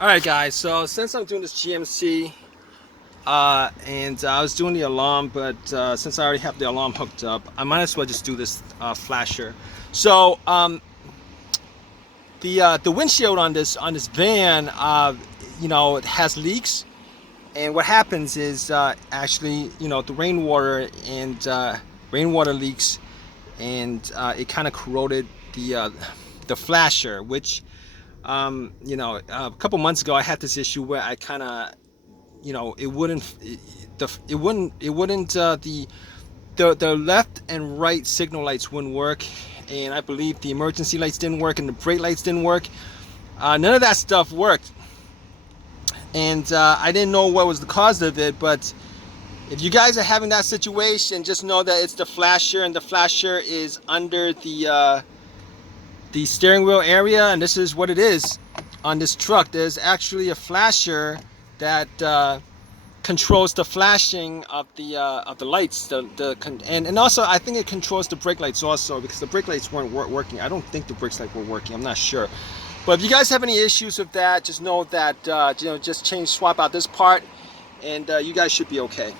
Alright guys, so since I'm doing this GMC and I was doing the alarm, but since I already have the alarm hooked up, I might as well just do this flasher. So the windshield on this van, it has leaks, and what happens is actually, the rainwater leaks, and it kind of corroded the flasher, which a couple months ago I had this issue where I kind of, the left and right signal lights wouldn't work, and I believe the emergency lights didn't work and the brake lights didn't work. None of that stuff worked, and I didn't know what was the cause of it. But if you guys are having that situation, just know that it's the flasher, and the flasher is under the steering wheel area, and this is what it is on this truck. There's actually a flasher that controls the flashing of the lights, and also I think it controls the brake lights also, because the brake lights weren't working. I don't think the brake lights were working. I'm not sure. But if you guys have any issues with that, just know that just swap out this part, and you guys should be okay.